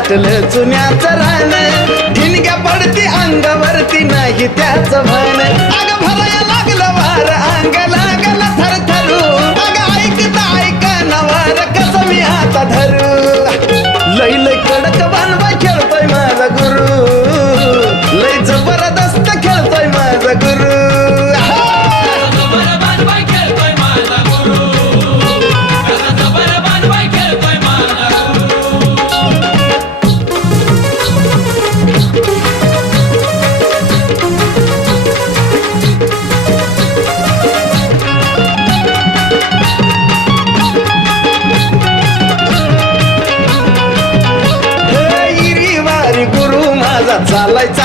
दाटलं चुन्याचं रान ठिणग्या पडती अंगावरती नाही त्याचं भान अग भराया लागलं वार अंग लागलं थरथरू अग ऐकता नवार कसं मी आता धरू लय लय कडक बांधवा खेळतोय माझा गुरु लय जबरदस्त खेळतोय माझा गुरु चालायचा